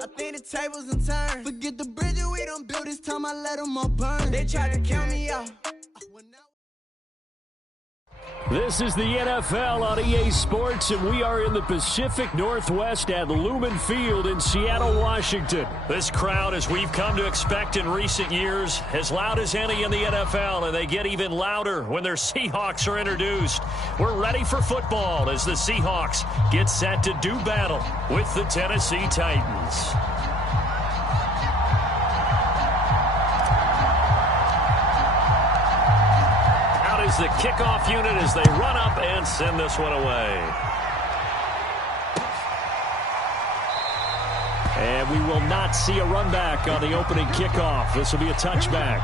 I think the tables and turn. Forget the bridge we don't build, this time I let them all burn. They tried to count me out. This is the NFL on EA Sports, and we are in the Pacific Northwest at Lumen Field in Seattle, Washington. This crowd, as we've come to expect in recent years, as loud as any in the NFL, and they get even louder when their Seahawks are introduced. We're ready for football as the Seahawks get set to do battle with the Tennessee Titans. Is the kickoff unit as they run up and send this one away. And we will not see a run back on the opening kickoff. This will be a touchback.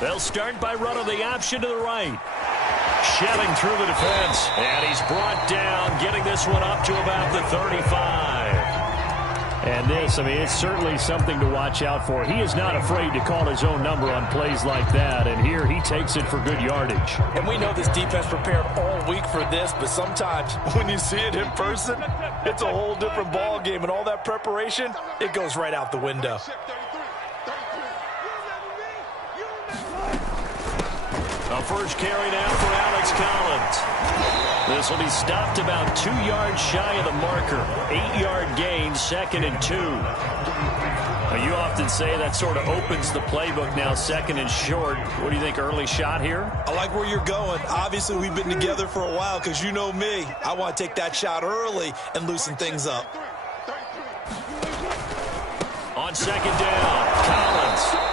They'll start by running the option to the right. Shelling through the defense. And he's brought down, getting this one up to about the 35. And this, I mean, it's certainly something to watch out for. He is not afraid to call his own number on plays like that. And here he takes it for good yardage. And we know this defense prepared all week for this, but sometimes when you see it in person, it's a whole different ball game. And all that preparation, it goes right out the window. A first carry now for Alex Collins. This will be stopped about 2 yards shy of the marker. 8-yard gain, 2nd and 2. Now, you often say that sort of opens the playbook now, 2nd and short. What do you think, early shot here? I like where you're going. Obviously, we've been together for a while because you know me. I want to take that shot early and loosen things up. On 2nd down, Collins.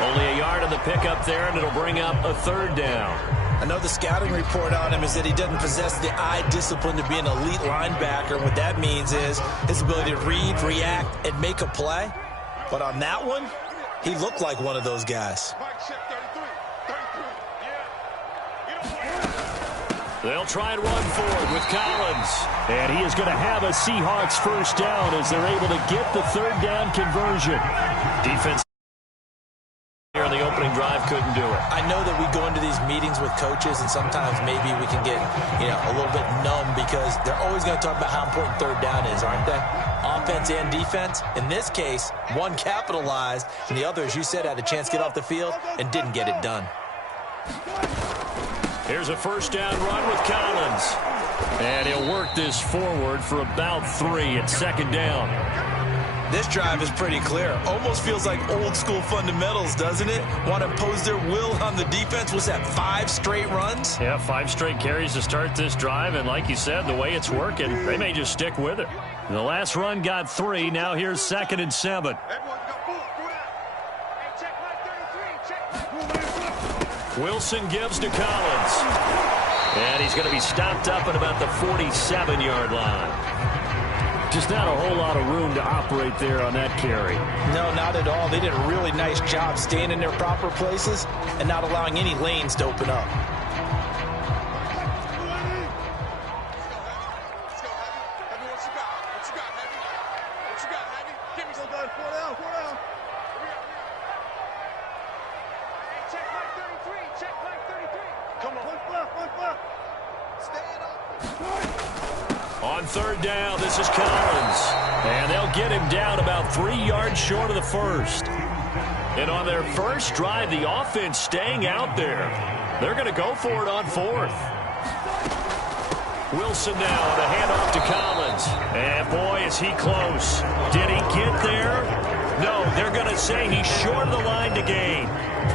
Only a yard on the pickup there, and it'll bring up a 3rd down. I know the scouting report on him is that he doesn't possess the eye discipline to be an elite linebacker. What that means is his ability to read, react, and make a play. But on that one, he looked like one of those guys. They'll try and run forward with Collins. And he is going to have a Seahawks first down as they're able to get the 3rd down conversion. Defense here in the opening drive couldn't do it. I know that we go into these meetings with coaches, and sometimes maybe we can get, a little bit numb because they're always going to talk about how important 3rd down is, aren't they? Offense and defense. In this case, one capitalized, and the other, as you said, had a chance to get off the field and didn't get it done. Here's a first down run with Collins. And he'll work this forward for about 3 at 2nd down. This drive is pretty clear. Almost feels like old school fundamentals, doesn't it? Want to impose their will on the defense. Was that 5 straight runs? Yeah, 5 straight carries to start this drive. And like you said, the way it's working, they may just stick with it. The last run got 3. Now here's 2nd and 7. Wilson gives to Collins. And he's going to be stopped up at about the 47-yard line. Just not a whole lot of room to operate there on that carry. No, not at all. They did a really nice job staying in their proper places and not allowing any lanes to open up. On 3rd down, this is Collins. And they'll get him down about 3 yards short of the 1st. And on their first drive, the offense staying out there. They're going to go for it on 4th. Wilson now to hand off to Collins. And boy, is he close. Did he get there? No, they're going to say he's short of the line to gain.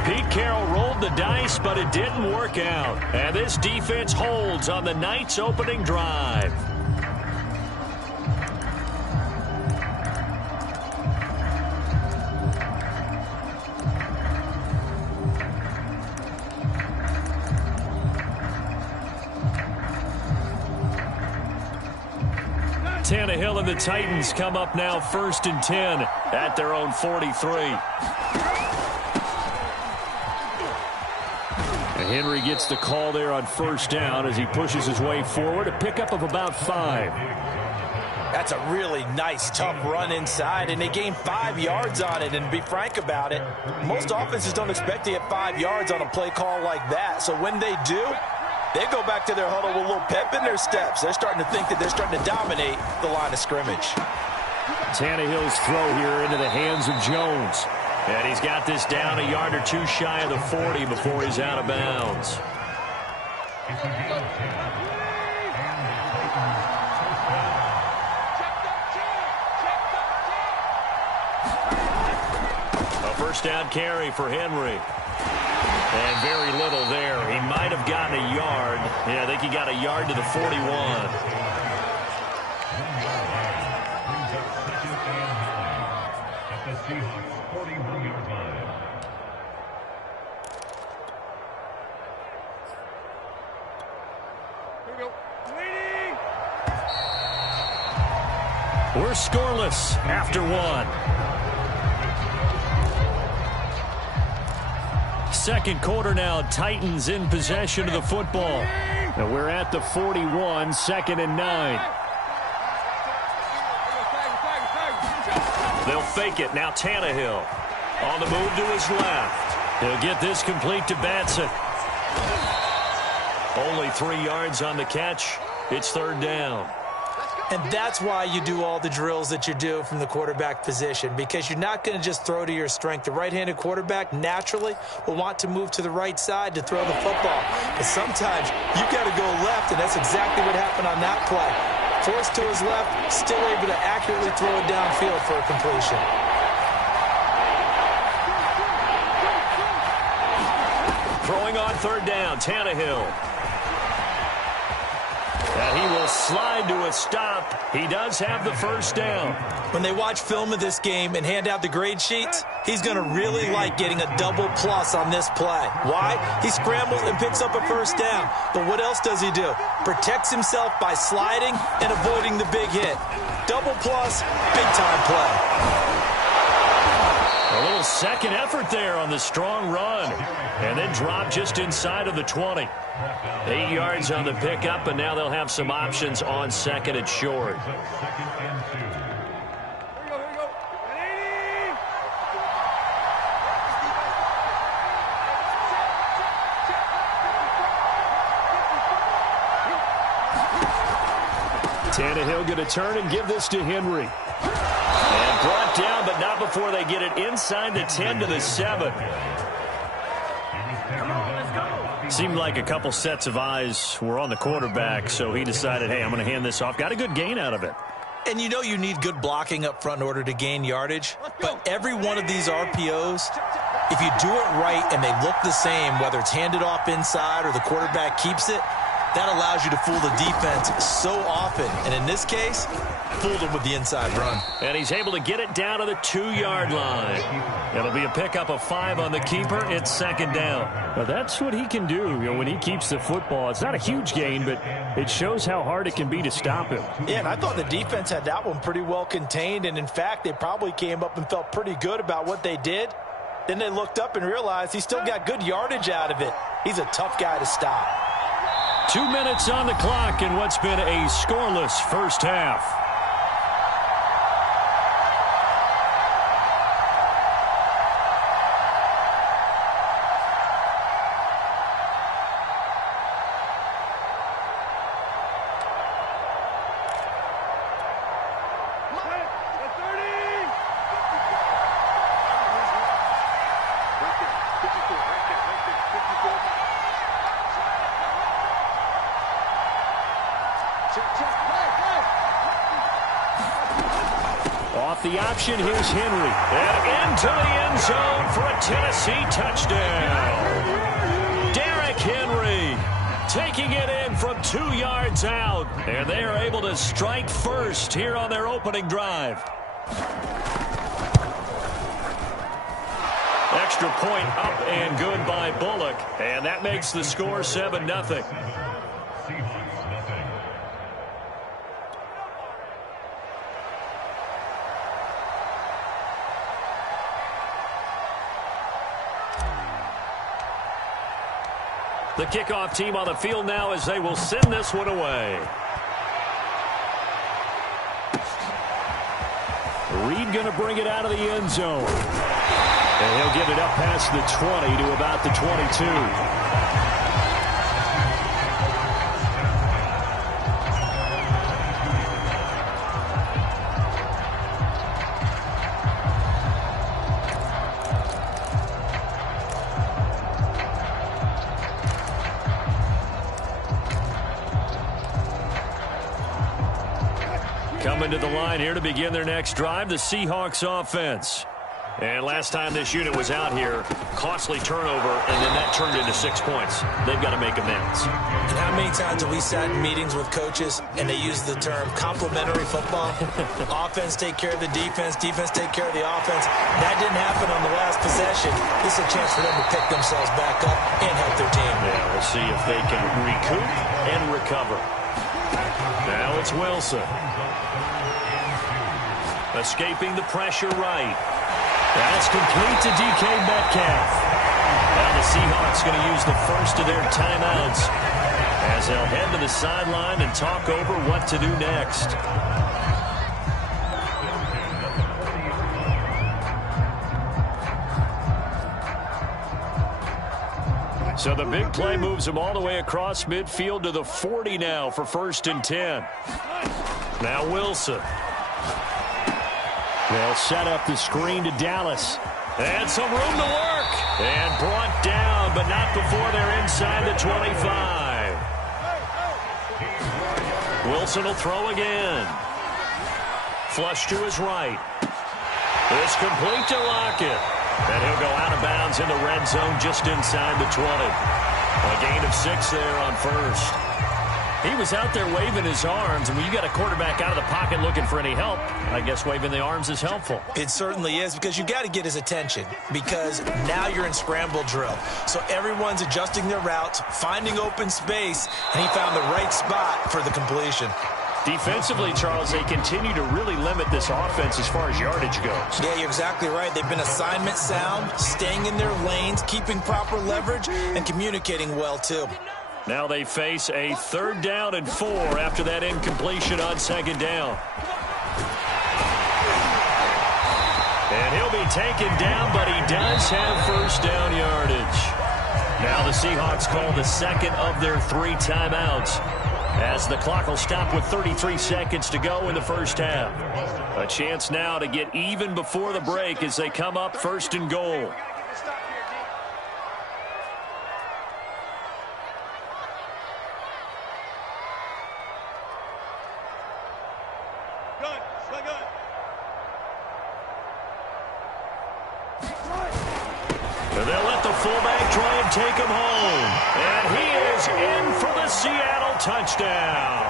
Pete Carroll rolled the dice, but it didn't work out. And this defense holds on the night's opening drive. Tannehill and the Titans come up now 1st and 10 at their own 43. And Henry gets the call there on 1st down as he pushes his way forward. A pickup of about 5. That's a really nice, tough run inside, and they gained 5 yards on it. And to be frank about it, most offenses don't expect to get 5 yards on a play call like that. So when they do, they go back to their huddle with a little pep in their steps. They're starting to think that they're starting to dominate the line of scrimmage. Tannehill's throw here into the hands of Jones. And he's got this down a yard or 2 shy of the 40 before he's out of bounds. A 1st down carry for Henry. And very little there. He might have gotten a yard. Yeah, I think he got a yard to the 41. We're scoreless after 1. 2nd quarter now. Titans in possession of the football. And we're at the 41, 2nd and 9. They'll fake it. Now Tannehill on the move to his left. He'll get this complete to Batson. Only 3 yards on the catch. It's 3rd down. And that's why you do all the drills that you do from the quarterback position, because you're not going to just throw to your strength. The right-handed quarterback naturally will want to move to the right side to throw the football. But sometimes you've got to go left, and that's exactly what happened on that play. Forced to his left, still able to accurately throw it downfield for a completion. Throwing on 3rd down, Tannehill. And he will slide to a stop. He does have the 1st down. When they watch film of this game and hand out the grade sheets, he's going to really like getting a double plus on this play. Why? He scrambles and picks up a 1st down. But what else does he do? Protects himself by sliding and avoiding the big hit. Double plus, big-time play. A little second effort there on the strong run. And then drop just inside of the 20. 8 yards on the pickup, and now they'll have some options on 2nd and short. Tannehill going to turn and give this to Henry. And brought down, but not before they get it inside the 10 to the 7. Seemed like a couple sets of eyes were on the quarterback, so he decided, hey, I'm going to hand this off. Got a good gain out of it. And you know you need good blocking up front in order to gain yardage. But every one of these RPOs, if you do it right and they look the same, whether it's handed off inside or the quarterback keeps it, that allows you to fool the defense so often. And in this case, fooled him with the inside run. And he's able to get it down to the 2-yard line. It'll be a pickup of 5 on the keeper. It's 2nd down. Well, that's what he can do, when he keeps the football. It's not a huge gain, but it shows how hard it can be to stop him. Yeah, and I thought the defense had that one pretty well contained. And, in fact, they probably came up and felt pretty good about what they did. Then they looked up and realized he still got good yardage out of it. He's a tough guy to stop. 2 minutes on the clock in what's been a scoreless 1st half. Off the option, here's Henry. And into the end zone for a Tennessee touchdown. Derrick Henry taking it in from 2 yards out. And they are able to strike first here on their opening drive. Extra point up and good by Bullock. And that makes the score 7-0. The kickoff team on the field now as they will send this one away. Reed going to bring it out of the end zone. And he'll get it up past the 20 to about the 22. Coming to the line here to begin their next drive, the Seahawks offense. And last time this unit was out here, costly turnover, and then that turned into 6 points. They've got to make amends. And how many times have we sat in meetings with coaches and they use the term complementary football? Offense take care of the defense, defense take care of the offense. That didn't happen on the last possession. This is a chance for them to pick themselves back up and help their team. Yeah, we'll see if they can recoup and recover. Now it's Wilson. Escaping the pressure right. That's complete to DK Metcalf. Now the Seahawks going to use the first of their timeouts as they'll head to the sideline and talk over what to do next. So the big play moves them all the way across midfield to the 40 now for 1st and 10. Now Wilson. They'll set up the screen to Dallas. And some room to work. And brought down, but not before they're inside the 25. Wilson will throw again. Flush to his right. It's complete to Lockett. And he'll go out of bounds in the red zone just inside the 20. A gain of 6 there on first. He was out there waving his arms, and when you got a quarterback out of the pocket looking for any help, I guess waving the arms is helpful. It certainly is, because you got to get his attention, because now you're in scramble drill. So everyone's adjusting their routes, finding open space, and he found the right spot for the completion. Defensively, Charles, they continue to really limit this offense as far as yardage goes. Yeah, you're exactly right. They've been assignment sound, staying in their lanes, keeping proper leverage, and communicating well, too. Now they face a 3rd down and 4 after that incompletion on 2nd down. And he'll be taken down, but he does have 1st down yardage. Now the Seahawks call the 2nd of their 3 timeouts, as the clock will stop with 33 seconds to go in the 1st half. A chance now to get even before the break as they come up 1st and goal. They'll let the fullback try and take him home. And he is in for the Seattle touchdown.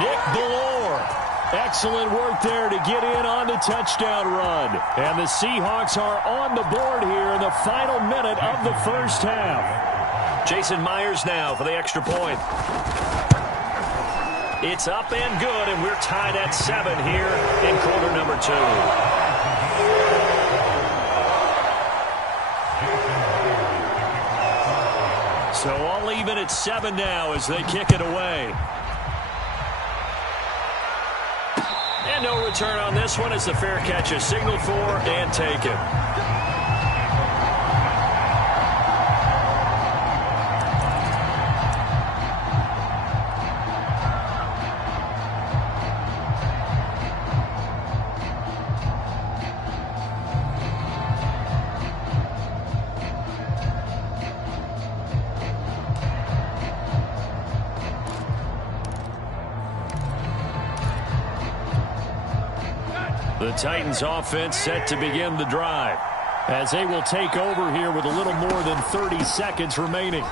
Nick Ballore. Excellent work there to get in on the touchdown run. And the Seahawks are on the board here in the final minute of the 1st half. Jason Myers now for the extra point. It's up and good, and we're tied at 7 here in quarter number 2. So all even at 7 now as they kick it away. And no return on this one as the fair catch is signaled for and taken. The Titans offense set to begin the drive as they will take over here with a little more than 30 seconds remaining.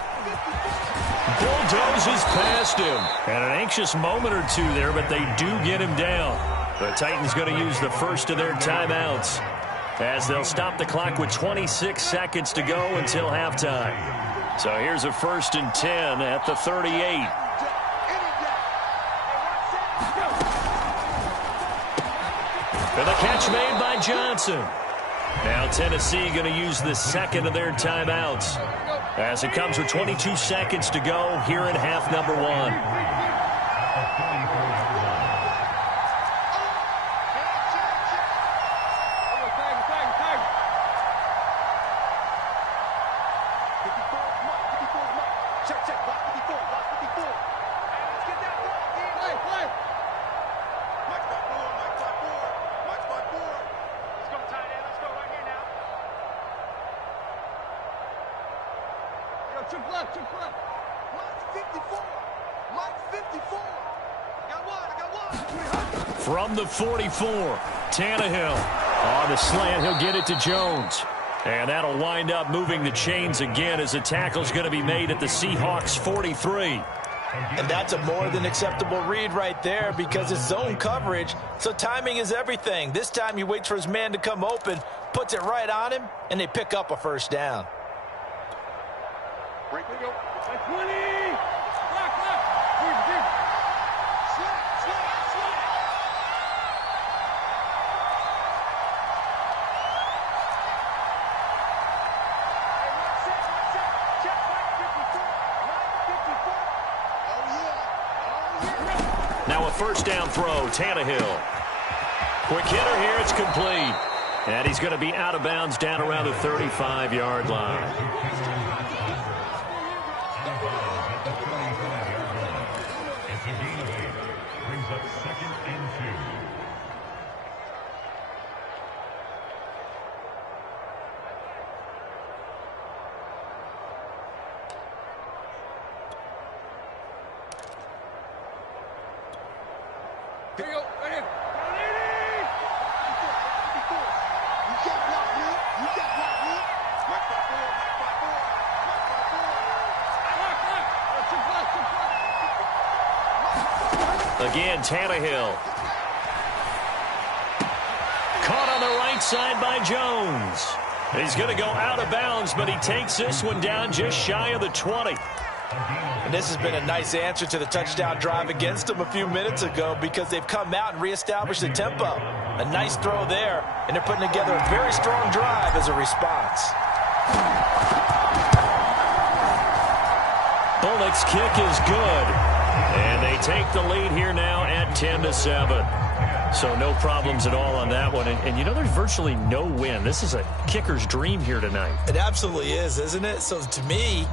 Bulldozes past him. And an anxious moment or two there, but they do get him down. The Titans going to use the first of their timeouts as they'll stop the clock with 26 seconds to go until halftime. So here's a 1st and 10 at the 38. And the catch made by Johnson. Now Tennessee going to use the 2nd of their timeouts as it comes with 22 seconds to go here in half number one. From the 44, Tannehill on the slant. He'll get it to Jones. And that'll wind up moving the chains again as the tackle's going to be made at the Seahawks 43. And that's a more than acceptable read right there because it's zone coverage, so timing is everything. This time he waits for his man to come open, puts it right on him, and they pick up a first down. Now a first down throw, Tannehill. Quick hitter here, it's complete. And he's going to be out of bounds down around the 35-yard line. Again, Tannehill. Caught on the right side by Jones. He's going to go out of bounds, but he takes this one down just shy of the 20. And this has been a nice answer to the touchdown drive against them a few minutes ago because they've come out and reestablished the tempo. A nice throw there, and they're putting together a very strong drive as a response. Bullock's kick is good. And they take the lead here now at 10-7. So no problems at all on that one. And you know, there's virtually no win. This is a kicker's dream here tonight. It absolutely is, isn't it? So to me,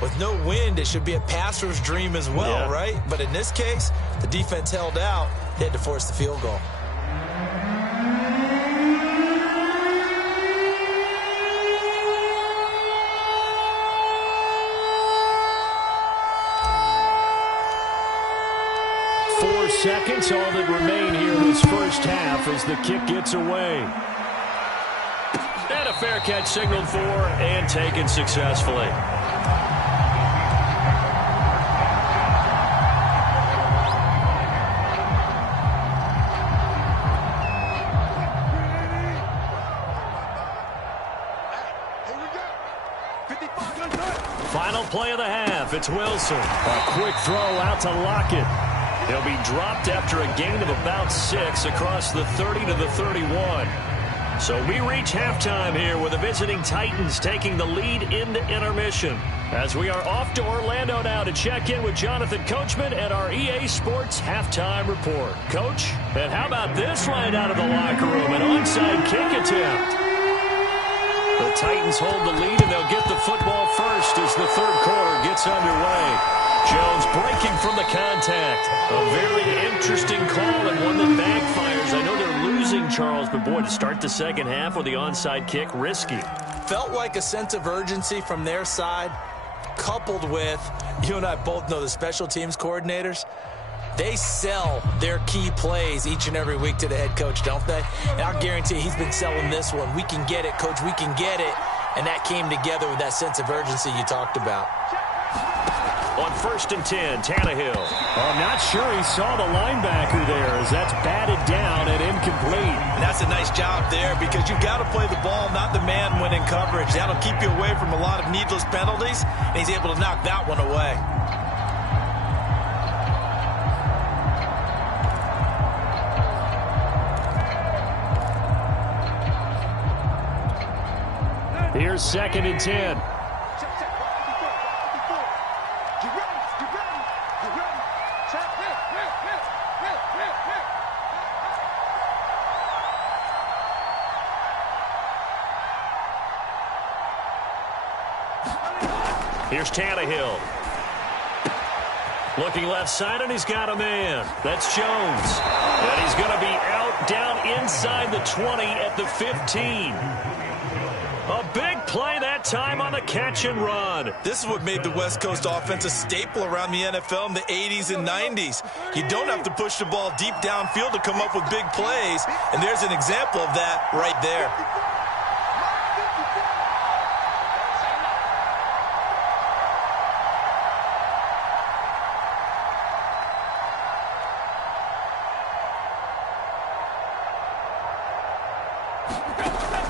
with no wind, it should be a passer's dream as well, yeah. Right? But in this case, the defense held out. They had to force the field goal. Seconds, all that remain here in this first half as the kick gets away. And a fair catch signaled for and taken successfully. Final play of the half. It's Wilson. A quick throw out to Lockett. He'll be dropped after a gain of about 6 across the 30 to the 31. So we reach halftime here with the visiting Titans taking the lead into intermission. As we are off to Orlando now to check in with Jonathan Coachman at our EA Sports Halftime Report. Coach, and how about this right out of the locker room? An onside kick attempt. The Titans hold the lead, and they'll get the football first as the third quarter gets underway. Jones breaking from the contact. A very interesting call and one that backfires. I know they're losing, Charles, but boy, to start the second half with the onside kick, risky. Felt like a sense of urgency from their side, coupled with, you and I both know the special teams coordinators, they sell their key plays each and every week to the head coach, don't they? And I'll guarantee he's been selling this one. We can get it, coach, we can get it. And that came together with that sense of urgency you talked about. On 1st and 10, Tannehill. I'm not sure he saw the linebacker there as that's batted down and incomplete. And that's a nice job there because you've got to play the ball, not the man when in coverage. That'll keep you away from a lot of needless penalties, and he's able to knock that one away. Here's 2nd and 10. Here's Tannehill. Looking left side, and he's got a man. That's Jones. And he's going to be out down inside the 20 at the 15. A big play that time on the catch and run. This is what made the West Coast offense a staple around the NFL in the 80s and 90s. You don't have to push the ball deep downfield to come up with big plays, and there's an example of that right there.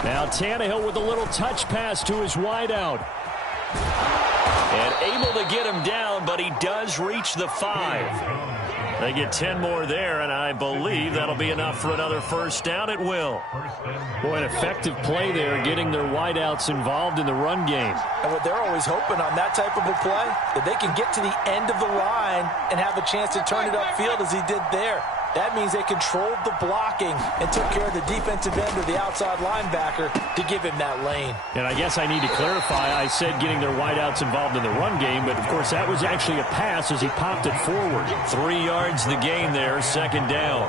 Now Tannehill with a little touch pass to his wideout. And able to get him down, but he does reach the 5. They get 10 more there, and I believe that'll be enough for another first down. It will. Boy, an effective play there, getting their wideouts involved in the run game. And what they're always hoping on that type of a play, that they can get to the end of the line and have a chance to turn it upfield as he did there. That means they controlled the blocking and took care of the defensive end or the outside linebacker to give him that lane. And I guess I need to clarify, I said getting their wideouts involved in the run game, but of course that was actually a pass as he popped it forward. 3 yards the gain there, second down.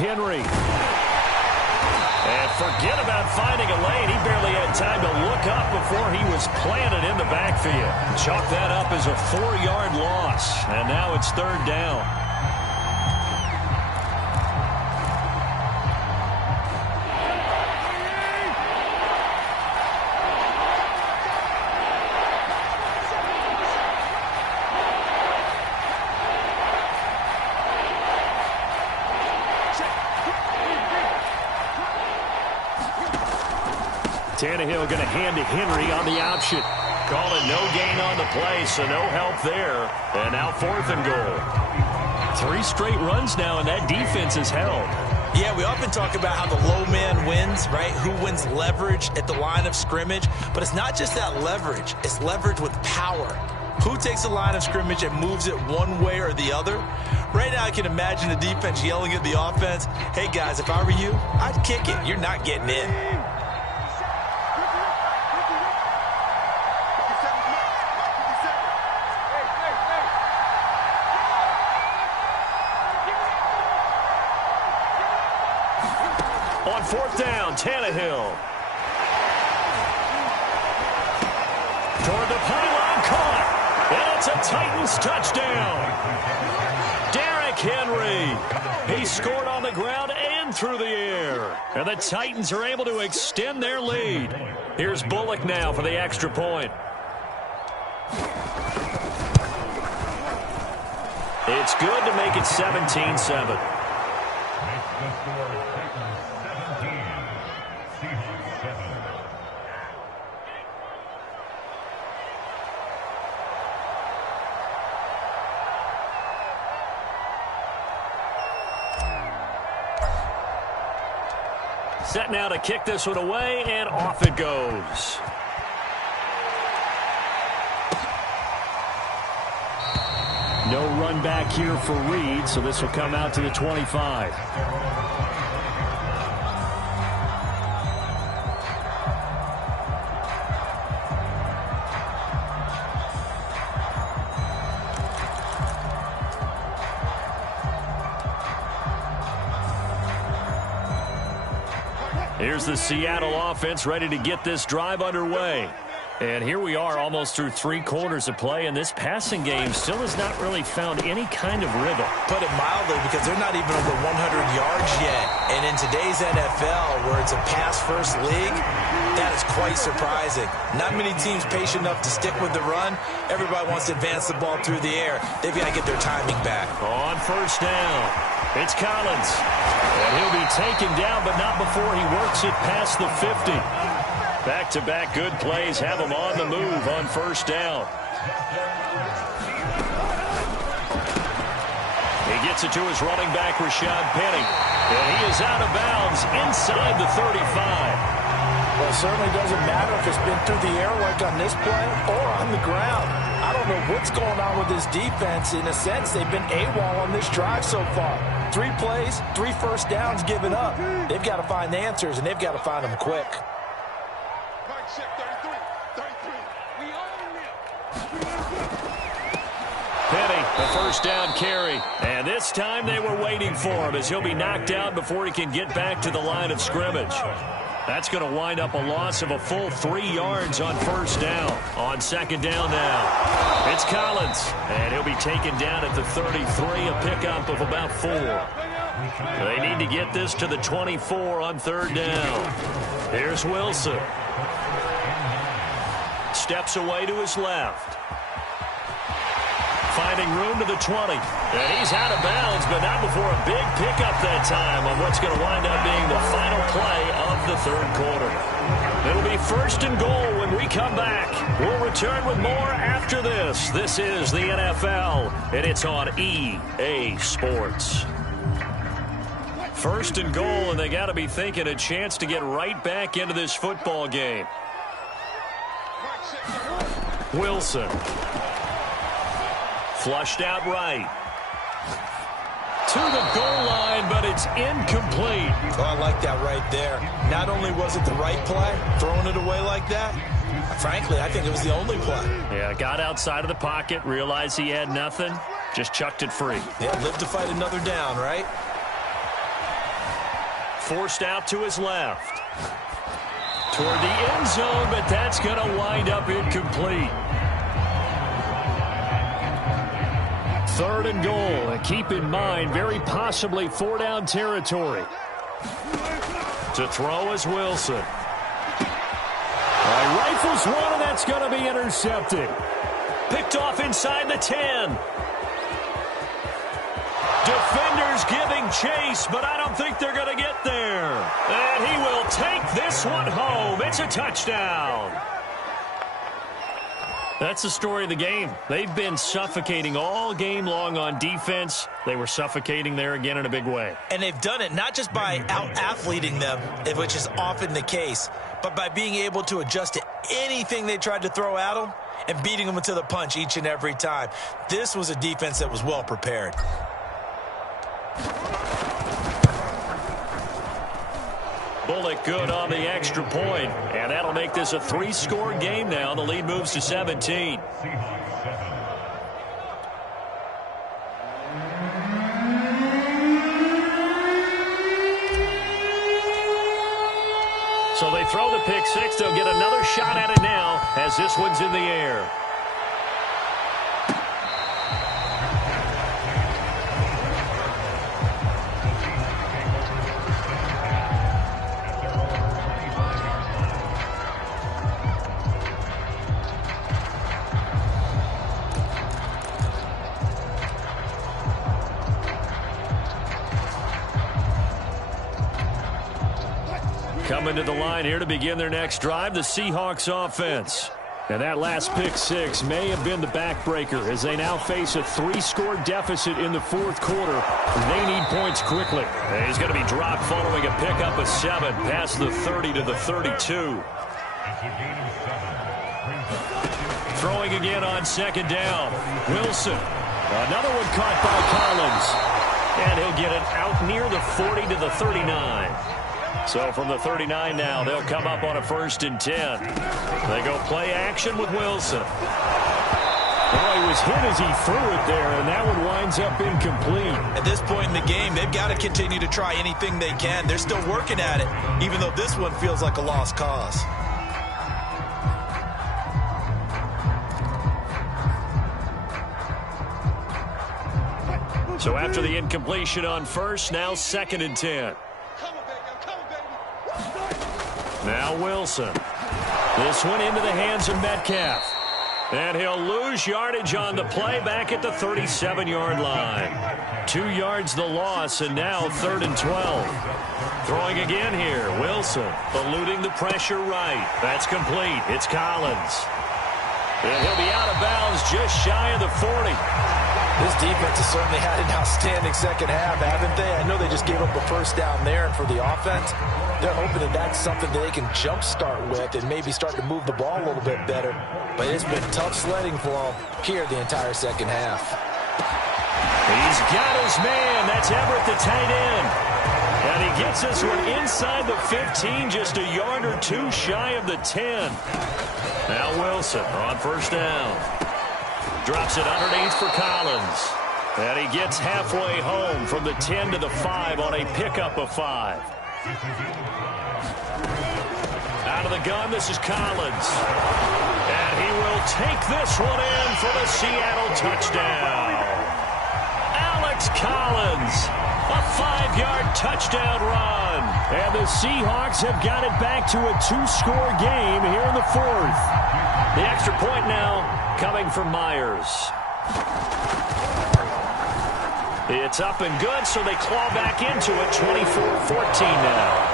Henry. And forget about finding a lane. He barely had time to look up before he was planted in the backfield. Chalk that up as a 4-yard loss. And now it's third down. Tannehill going to hand to Henry on the option. Call it no gain on the play, so no help there. And now 4th and goal. 3 straight runs now, and that defense is held. Yeah, we often talk about how the low man wins, right? Who wins leverage at the line of scrimmage. But it's not just that leverage. It's leverage with power. Who takes the line of scrimmage and moves it one way or the other? Right now I can imagine the defense yelling at the offense, hey, guys, if I were you, I'd kick it. You're not getting in. On 4th down, Tannehill. Toward the pylon, caught. And it's a Titans touchdown. Derrick Henry. He scored on the ground and through the air. And the Titans are able to extend their lead. Here's Bullock now for the extra point. It's good to make it 17-7. Set now to kick this one away, and off it goes. No run back here for Reed, so this will come out to the 25. Here's the Seattle offense ready to get this drive underway. And here we are almost through 3 quarters of play, and this passing game still has not really found any kind of rhythm. Put it mildly, because they're not even over 100 yards yet. And in today's NFL, where it's a pass-first league, that is quite surprising. Not many teams patient enough to stick with the run. Everybody wants to advance the ball through the air. They've got to get their timing back. On 1st down, it's Collins. And he'll be taken down, but not before he works it past the 50. Back-to-back good plays have him on the move on 1st down. He gets it to his running back, Rashad Penny. And he is out of bounds inside the 35. Well, it certainly doesn't matter if it's been through the air like on this play or on the ground. I don't know what's going on with this defense. In a sense, they've been AWOL on this drive so far. 3 plays, 3 first downs given up. They've got to find the answers, and they've got to find them quick. Penny, the first down carry. And this time they were waiting for him as he'll be knocked out before he can get back to the line of scrimmage. That's going to wind up a loss of a full 3 yards on first down. On second down now, it's Collins. And he'll be taken down at the 33, a pickup of about 4. They need to get this to the 24 on third down. Here's Wilson. Steps away to his left. Finding room to the 20. And he's out of bounds, but not before a big pickup that time on what's going to wind up being the final play of the third quarter. It'll be first and goal when we come back. We'll return with more after this. This is the NFL, and it's on EA Sports. First and goal, and they got to be thinking a chance to get right back into this football game. Wilson. Flushed out right. To the goal line, but it's incomplete. Oh, I like that right there. Not only was it the right play, throwing it away like that, frankly, I think it was the only play. Yeah, got outside of the pocket, realized he had nothing, just chucked it free. Yeah, live to fight another down, right? Forced out to his left. Toward the end zone, but that's going to wind up incomplete. Third and goal, and keep in mind, very possibly 4-down territory. To throw is Wilson. Rifles one, and that's going to be intercepted. Picked off inside the 10. Defenders giving chase, but I don't think they're going to get there. And he will take this one home. It's a touchdown. That's the story of the game. They've been suffocating all game long on defense. They were suffocating there again in a big way. And they've done it not just by out-athleting them, which is often the case, but by being able to adjust to anything they tried to throw at them and beating them to the punch each and every time. This was a defense that was well prepared. Bullock good on the extra point, and that'll make this a 3-score game now. The lead moves to 17. So they throw the pick six. They'll get another shot at it now as this one's in the air. Coming to the line here to begin their next drive, the Seahawks offense. And that last pick six may have been the backbreaker as they now face a 3-score deficit in the fourth quarter. They need points quickly. And he's going to be dropped following a pickup of 7 past the 30 to the 32. Throwing again on second down. Wilson. Another one caught by Collins. And he'll get it out near the 40 to the 39. So from the 39 now, they'll come up on a 1st and 10. They go play action with Wilson. Well, he was hit as he threw it there, and that one winds up incomplete. At this point in the game, they've got to continue to try anything they can. They're still working at it, even though this one feels like a lost cause. So after the incompletion on first, now 2nd and 10. Now Wilson. This one into the hands of Metcalf. And he'll lose yardage on the play back at the 37-yard line. 2 yards the loss, and now 3rd and 12. Throwing again here. Wilson eluding the pressure right. That's complete. It's Collins. And he'll be out of bounds just shy of the 40. This defense has certainly had an outstanding second half, haven't they? I know they just gave up a first down there, and for the offense, they're hoping that that's something that they can jumpstart with and maybe start to move the ball a little bit better. But it's been tough sledding for them here the entire second half. He's got his man. That's Everett, the tight end. And he gets this one inside the 15, just a yard or two shy of the 10. Now Wilson on first down. Drops it underneath for Collins. And he gets halfway home from the 10 to the 5 on a pickup of 5. Out of the gun, this is Collins. And he will take this one in for the Seattle touchdown. Alex Collins, a 5-yard touchdown run. And the Seahawks have got it back to a 2-score game here in the 4th. The extra point now coming from Myers. It's up and good, so they claw back into it. 24-14 now.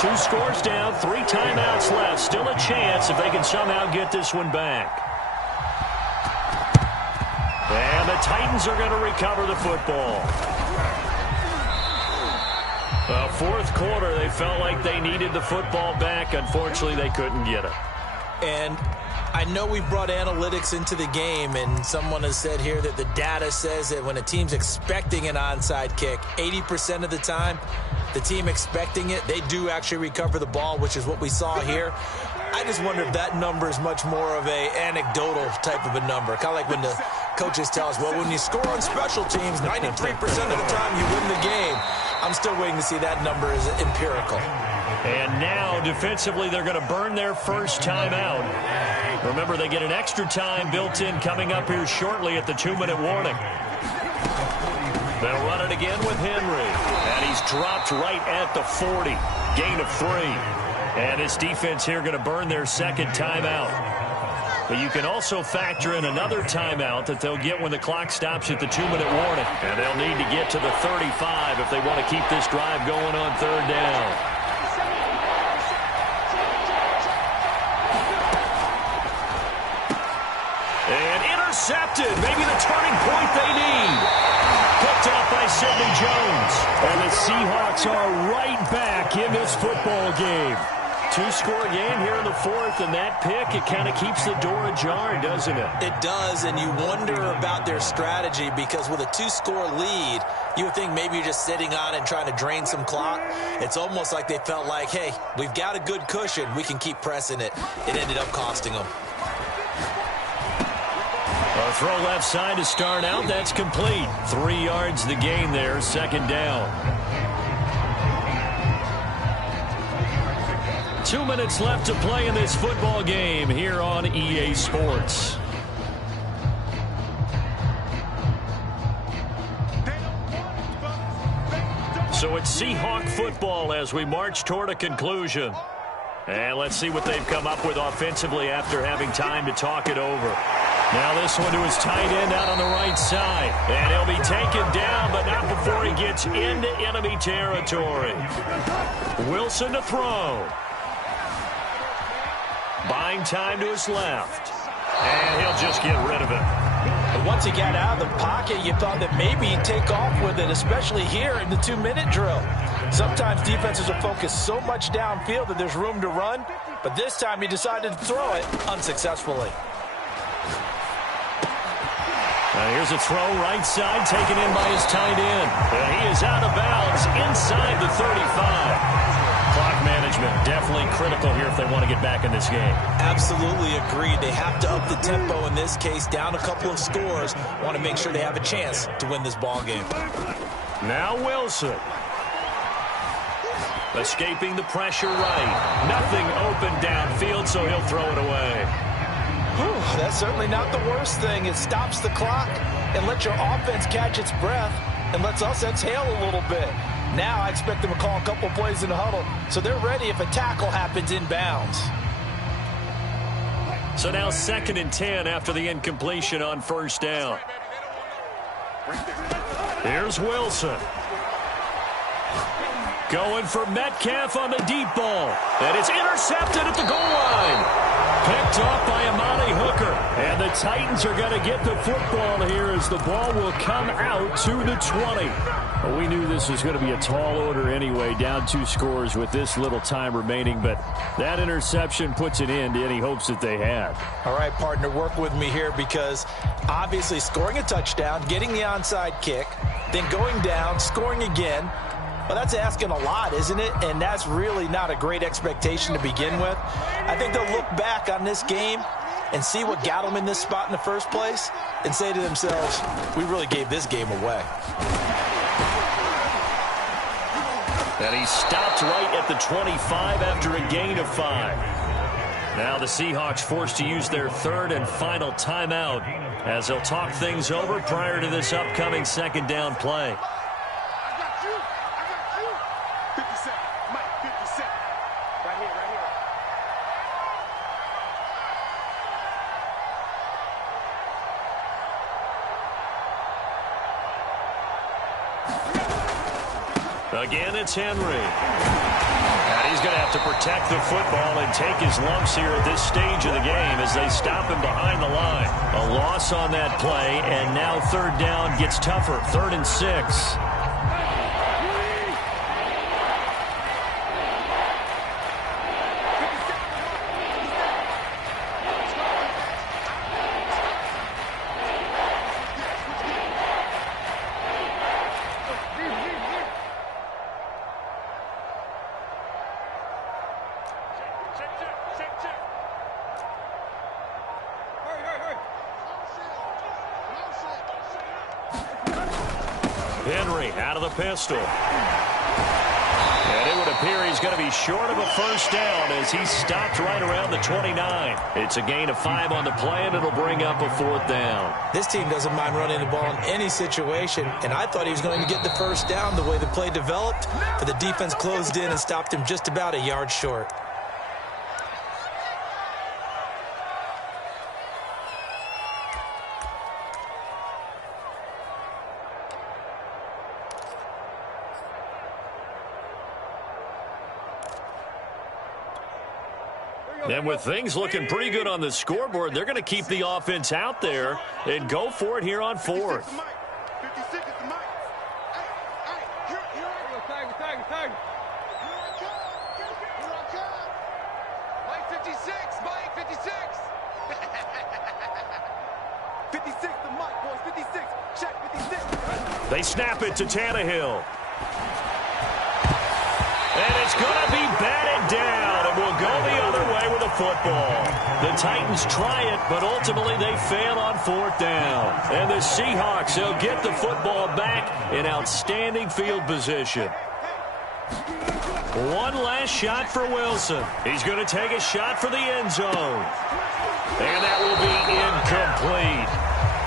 2 scores down, 3 timeouts left. Still a chance if they can somehow get this one back. And the Titans are going to recover the football. The 4th quarter, they felt like they needed the football back. Unfortunately, they couldn't get it. And I know we brought analytics into the game, and someone has said here that the data says that when a team's expecting an onside kick, 80% of the time, the team expecting it, they do actually recover the ball, which is what we saw here. I just wonder if that number is much more of a anecdotal type of a number. Kind of like when the coaches tell us, well, when you score on special teams, 93% of the time you win the game. I'm still waiting to see that number is empirical. And now, defensively, they're going to burn their first timeout. Remember, they get an extra time built in coming up here shortly at the 2-minute warning. They'll run it again with Henry. And he's dropped right at the 40. Gain of 3. And his defense here going to burn their second timeout. But you can also factor in another timeout that they'll get when the clock stops at the 2-minute warning. And they'll need to get to the 35 if they want to keep this drive going on 3rd down. And intercepted. Maybe the turning point they need. Picked up by Sidney Jones. And the Seahawks are right back in this football game. 2-score game here in the 4th, and that pick, it kind of keeps the door ajar, doesn't it? It does, and you wonder about their strategy because with a 2-score lead, you would think maybe you're just sitting on and trying to drain some clock. It's almost like they felt like, hey, we've got a good cushion. We can keep pressing it. It ended up costing them. A throw left side to start out. That's complete. 3 yards the gain there, 2nd down. 2 minutes left to play in this football game here on EA Sports. So it's Seahawk football as we march toward a conclusion. And let's see what they've come up with offensively after having time to talk it over. Now this one to his tight end out on the right side. And he'll be taken down, but not before he gets into enemy territory. Wilson to throw. Buying time to his left. And he'll just get rid of it. And once he got out of the pocket, you thought that maybe he'd take off with it, especially here in the 2-minute drill. Sometimes defenses are focused so much downfield that there's room to run, but this time he decided to throw it unsuccessfully. Here's a throw right side taken in by his tight end. And he is out of bounds inside the 35. Clock management definitely critical here if they want to get back in this game. Absolutely agreed. They have to up the tempo in this case, down a couple of scores. Want to make sure they have a chance to win this ball game. Now Wilson. Escaping the pressure right. Nothing open downfield, so he'll throw it away. Whew, that's certainly not the worst thing. It stops the clock and lets your offense catch its breath and lets us exhale a little bit. Now I expect them to call a couple plays in the huddle, so they're ready if a tackle happens inbounds. So now 2nd and 10 after the incompletion on 1st down. Here's Wilson. Going for Metcalf on the deep ball. And it's intercepted at the goal line. Picked off by Amani Hooker. Booker. And the Titans are going to get the football here as the ball will come out to the 20. Well, we knew this was going to be a tall order anyway, down 2 scores with this little time remaining, but that interception puts an end to any hopes that they had. All right, partner, work with me here because obviously scoring a touchdown, getting the onside kick, then going down, scoring again, well, that's asking a lot, isn't it? And that's really not a great expectation to begin with. I think they'll look back on this game and see what got them in this spot in the first place and say to themselves, we really gave this game away. And he stopped right at the 25 after a gain of 5. Now the Seahawks forced to use their 3rd and final timeout as they'll talk things over prior to this upcoming 2nd down play. Again, it's Henry. And he's going to have to protect the football and take his lumps here at this stage of the game as they stop him behind the line. A loss on that play, and now 3rd down gets tougher. 3rd and 6. Henry out of the pistol. And it would appear he's going to be short of a 1st down as he stopped right around the 29. It's a gain of 5 on the play, and it'll bring up a 4th down. This team doesn't mind running the ball in any situation, and I thought he was going to get the 1st down the way the play developed, but the defense closed in and stopped him just about a yard short. And with things looking pretty good on the scoreboard, they're going to keep the offense out there and go for it here on 4th. 56 is the mic. Hey, here I come. Mike 56, Mike 56. 56 the mic, boys. 56. Check 56. They snap it to Tannehill. And it's going to be batted down, and we'll go the other way with the football. The Titans try it, but ultimately they fail on 4th down. And the Seahawks, they'll get the football back in outstanding field position. One last shot for Wilson. He's going to take a shot for the end zone. And that will be incomplete.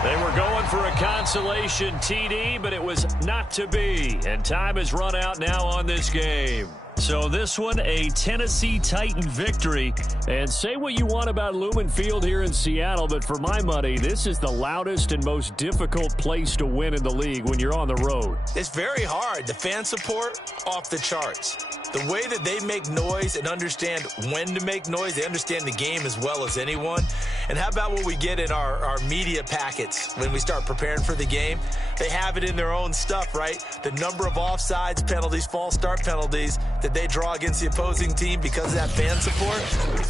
They were going for a consolation TD, but it was not to be. And time has run out now on this game. So this one, a Tennessee Titan victory. And say what you want about Lumen Field here in Seattle, but for my money, this is the loudest and most difficult place to win in the league when you're on the road. It's very hard. The fan support, off the charts. The way that they make noise and understand when to make noise, they understand the game as well as anyone. And how about what we get in our media packets when we start preparing for the game? They have it in their own stuff, right? The number of offsides penalties, false start penalties that they draw against the opposing team because of that fan support.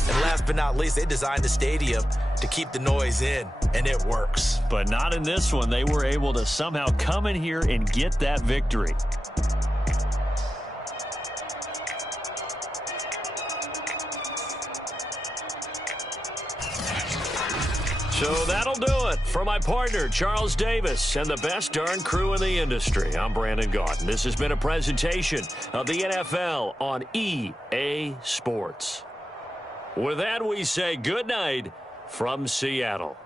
And last but not least, they designed the stadium to keep the noise in, and it works. But not in this one. They were able to somehow come in here and get that victory. So that'll do it for my partner, Charles Davis, and the best darn crew in the industry. I'm Brandon Gaudin. This has been a presentation of the NFL on EA Sports. With that, we say good night from Seattle.